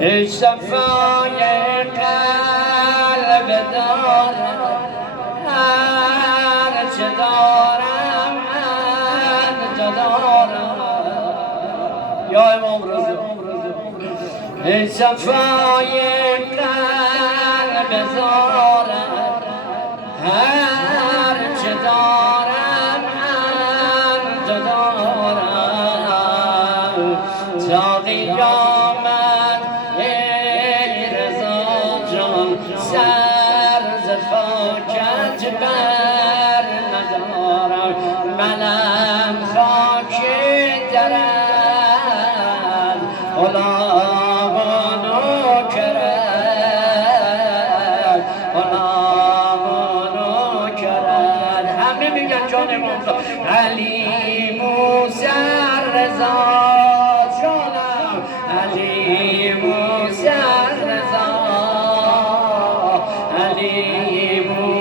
ای صفای قلب دارم هر چه دارم انت دارم یا امام رضا ای صفای قلب دارم هر چه دارم انت دارم تا قیامت ای رضا جان سر ز خاکت بر ندارم منم خاک درم غلام و نوکرم غلام و نوکرم همه میگن جان امام علی موسی رضا جانم علی موسی رضا علی موسی